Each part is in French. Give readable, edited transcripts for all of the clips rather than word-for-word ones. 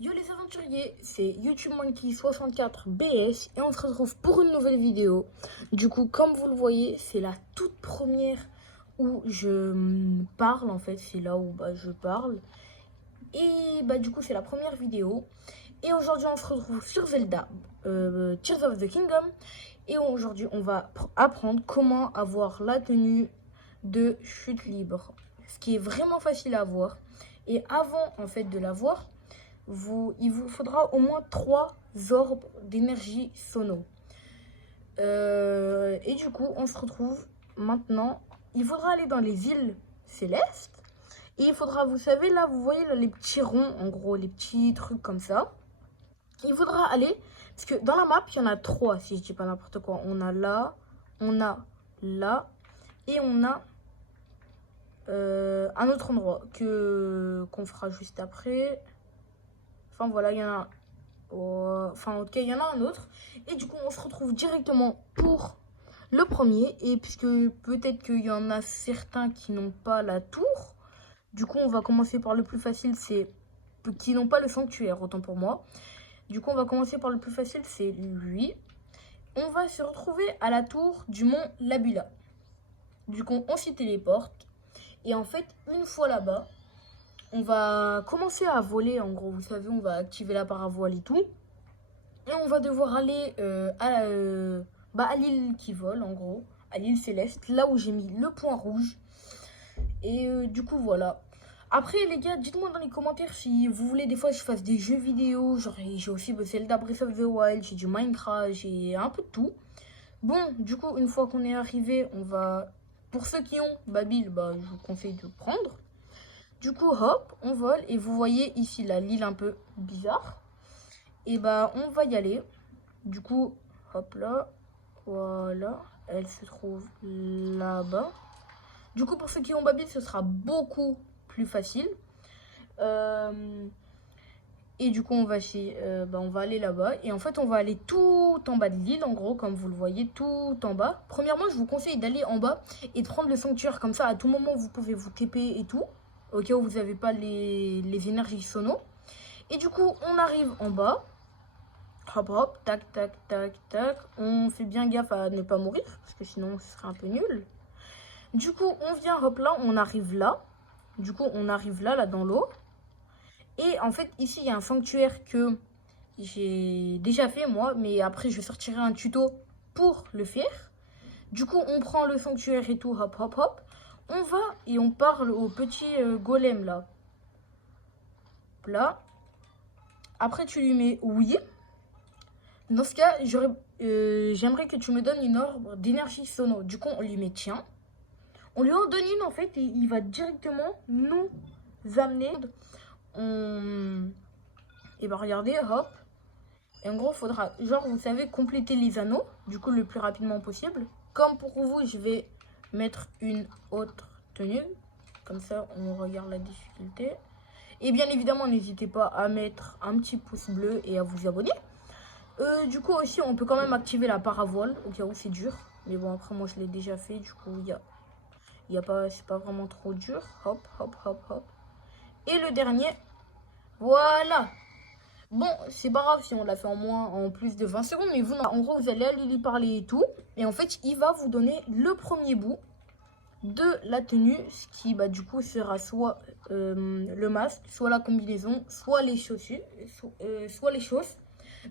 Yo les aventuriers, c'est YouTube Monkey 64 BS et on se retrouve pour une nouvelle vidéo. Du coup, comme vous le voyez, c'est la toute première où je parle en fait, c'est là où je parle. Et du coup, c'est la première vidéo. Et aujourd'hui, on se retrouve sur Zelda, Tears of the Kingdom. Et aujourd'hui, on va apprendre comment avoir la tenue de chute libre. Ce qui est vraiment facile à avoir. Et avant en fait de l'avoir, il vous faudra au moins 3 orbes d'énergie sono. Et du coup, on se retrouve maintenant. Il faudra aller dans les îles célestes. Et il faudra, vous savez, là, vous voyez là, les petits ronds, en gros, les petits trucs comme ça. Il faudra aller, parce que dans la map, il y en a 3, si je dis pas n'importe quoi. On a là, et on a un autre endroit qu'on fera juste après. Enfin voilà, il y en a. Enfin, en tout cas, il y en a un autre. Et du coup, on se retrouve directement pour le premier. Et puisque peut-être qu'il y en a certains qui n'ont pas la tour. Du coup, on va commencer par le plus facile, c'est qui n'ont pas le sanctuaire, autant pour moi. Du coup, on va commencer par le plus facile, c'est lui. On va se retrouver à la tour du mont Labula. Du coup, on s'y téléporte. Et en fait, une fois là-bas, on va commencer à voler, en gros, vous savez, on va activer la paravoile et tout. Et on va devoir aller à l'île qui vole, en gros, à l'île céleste, là où j'ai mis le point rouge. Et du coup, voilà. Après, les gars, dites-moi dans les commentaires si vous voulez des fois que je fasse des jeux vidéo. Genre, j'ai aussi Zelda Breath of the Wild, j'ai du Minecraft, j'ai un peu de tout. Bon, du coup, une fois qu'on est arrivé, on va... Pour ceux qui ont Babil, je vous conseille de prendre. Du coup, hop, on vole. Et vous voyez ici, l'île un peu bizarre. Et on va y aller. Du coup, hop là. Voilà. Elle se trouve là-bas. Du coup, pour ceux qui ont Babil, ce sera beaucoup plus facile. Et du coup, on va aller là-bas. Et en fait, on va aller tout en bas de l'île, en gros, comme vous le voyez, tout en bas. Premièrement, je vous conseille d'aller en bas et de prendre le sanctuaire. Comme ça, à tout moment, vous pouvez vous képer et tout. Au cas où vous n'avez pas les énergies sono. Et du coup, on arrive en bas. Hop, hop, tac, tac, tac, tac. On fait bien gaffe à ne pas mourir, parce que sinon, ce serait un peu nul. Du coup, on vient, hop là, on arrive là. Du coup, on arrive là dans l'eau. Et en fait, ici, il y a un sanctuaire que j'ai déjà fait, moi. Mais après, je sortirai un tuto pour le faire. Du coup, on prend le sanctuaire et tout, hop, hop, hop. On va et on parle au petit golem, là. Là. Après, tu lui mets oui. Dans ce cas, j'aimerais que tu me donnes une orbe d'énergie sono. Du coup, on lui met tiens. On lui en donne une, en fait, et il va directement nous amener... Et regardez, hop. Et en gros, il faudra, genre, vous savez, compléter les anneaux, du coup, le plus rapidement possible. Comme pour vous, je vais mettre une autre tenue. Comme ça, on regarde la difficulté. Et bien évidemment, n'hésitez pas à mettre un petit pouce bleu et à vous abonner. Du coup, aussi, on peut quand même activer la paravoile, au cas où c'est dur. Mais bon, après, moi, je l'ai déjà fait, du coup, c'est pas vraiment trop dur. Hop, hop, hop, hop. Et le dernier, voilà. Bon, c'est pas grave si on l'a fait en plus de 20 secondes, mais vous, en gros, vous allez aller lui parler et tout. Et en fait, il va vous donner le premier bout de la tenue, ce qui, du coup, sera soit le masque, soit la combinaison, soit les chaussures, soit les chausses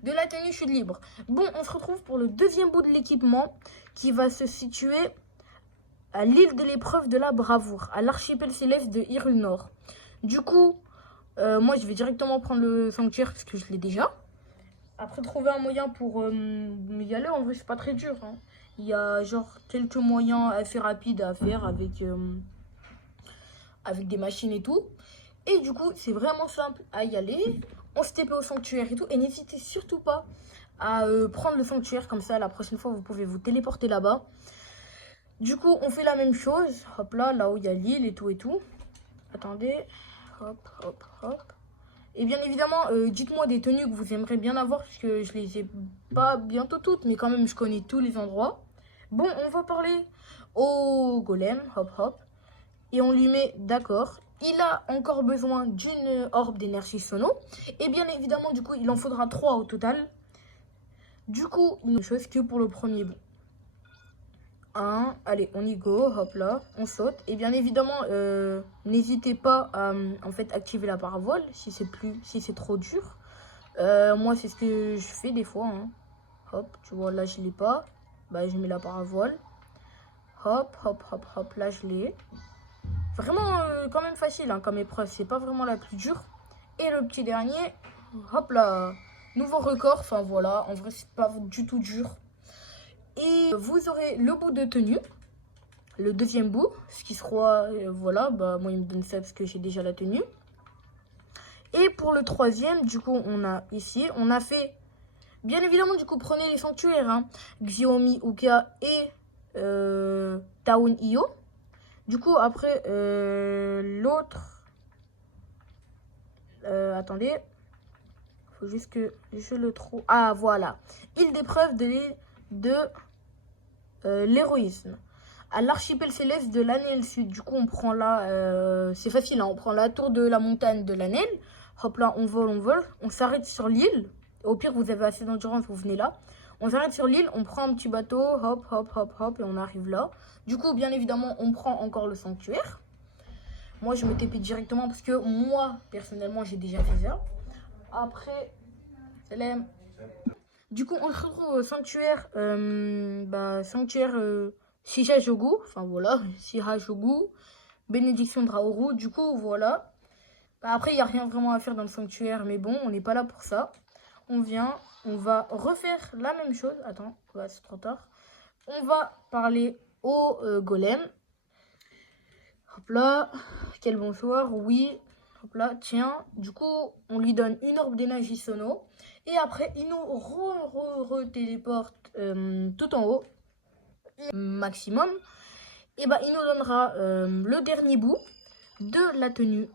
de la tenue chute libre. Bon, on se retrouve pour le deuxième bout de l'équipement qui va se situer à l'île de l'épreuve de la bravoure, à l'archipel céleste de Hyrule Nord. Du coup, moi, je vais directement prendre le sanctuaire parce que je l'ai déjà. Après, trouver un moyen pour y aller, en vrai, c'est pas très dur. Hein. Il y a genre quelques moyens assez rapides à faire avec des machines et tout. Et du coup, c'est vraiment simple à y aller. On se TP au sanctuaire et tout. Et n'hésitez surtout pas à prendre le sanctuaire. Comme ça, la prochaine fois, vous pouvez vous téléporter là-bas. Du coup, on fait la même chose. Hop là où il y a l'île et tout et tout. Attendez. Hop, hop, hop. Et bien évidemment, dites-moi des tenues que vous aimeriez bien avoir, parce que je les ai pas bientôt toutes, mais quand même, je connais tous les endroits. Bon, on va parler au golem, hop hop. Et on lui met d'accord. il a encore besoin d'une orbe d'énergie sono. Et bien évidemment, du coup, il en faudra 3 au total. Du coup, il ne chose que pour le premier bout. Allez, on y go, hop là, on saute. Et bien évidemment, n'hésitez pas à en fait activer la parabole si c'est trop dur. Moi, c'est ce que je fais des fois. Hein. Hop, tu vois, là, je l'ai pas. Bah, je mets la parabole. Hop, hop, hop, hop, là, je l'ai. Vraiment, quand même facile hein, comme épreuve. C'est pas vraiment la plus dure. Et le petit dernier, hop là, nouveau record. Enfin, voilà, en vrai, c'est pas du tout dur. Et vous aurez le bout de tenue. Le deuxième bout, ce qui sera, voilà, bah, moi, il me donne ça parce que j'ai déjà la tenue. Et pour le troisième, du coup, on a ici, on a fait... Bien évidemment, du coup, prenez les sanctuaires. Hein. Xiaomi, Uka et Taun Io. Du coup, après, l'autre... attendez. Faut juste que je le trouve. Ah, voilà. Île d'épreuve de l'héroïsme. À l'archipel céleste de l'Anel Sud. Du coup, on prend là... c'est facile, hein, on prend la tour de la montagne de l'Anel. Hop là, on vole. On s'arrête sur l'île. Au pire, vous avez assez d'endurance, vous venez là. On s'arrête sur l'île, on prend un petit bateau, hop, hop, hop, hop, et on arrive là. Du coup, bien évidemment, on prend encore le sanctuaire. Moi, je me TP directement parce que moi, personnellement, j'ai déjà fait ça. Après, salam. Du coup, on se retrouve au sanctuaire, sanctuaire Shiha Jogu. Enfin, voilà, Shiha Jogu, bénédiction de Raoru. Du coup, voilà. Bah, après, il n'y a rien vraiment à faire dans le sanctuaire, mais bon, on n'est pas là pour ça. On vient, on va refaire la même chose. Attends, c'est trop tard. On va parler au golem. Hop là, quel bonsoir, oui. Hop là, tiens. Du coup, on lui donne une orbe d'énergie sono. Et après, il nous re-téléporte tout en haut. Maximum. Et bah, il nous donnera le dernier bout de la tenue.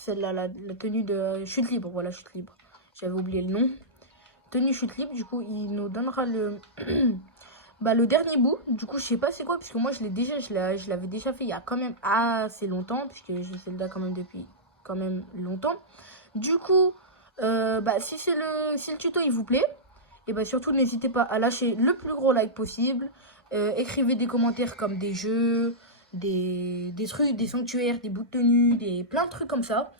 Celle-là, la tenue de chute libre. Voilà, chute libre. J'avais oublié le nom. Tenue chute libre. Du coup, il nous donnera le... le dernier bout. Du coup, je sais pas c'est quoi. Parce que moi, je l'avais déjà fait il y a quand même assez longtemps. Puisque j'ai Zelda quand même depuis quand même longtemps. Du coup, si le tuto, il vous plaît. Et bah, surtout, n'hésitez pas à lâcher le plus gros like possible. Écrivez des commentaires comme des jeux... Des trucs, des sanctuaires, des bouts de tenue, plein de trucs comme ça.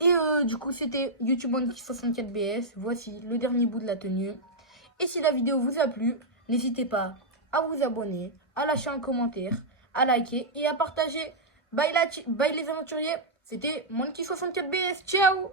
Et du coup, c'était YouTube Monkey 64BS. Voici le dernier bout de la tenue. Et si la vidéo vous a plu, n'hésitez pas à vous abonner, à lâcher un commentaire, à liker et à partager. Bye les aventuriers, c'était Monkey 64BS. Ciao!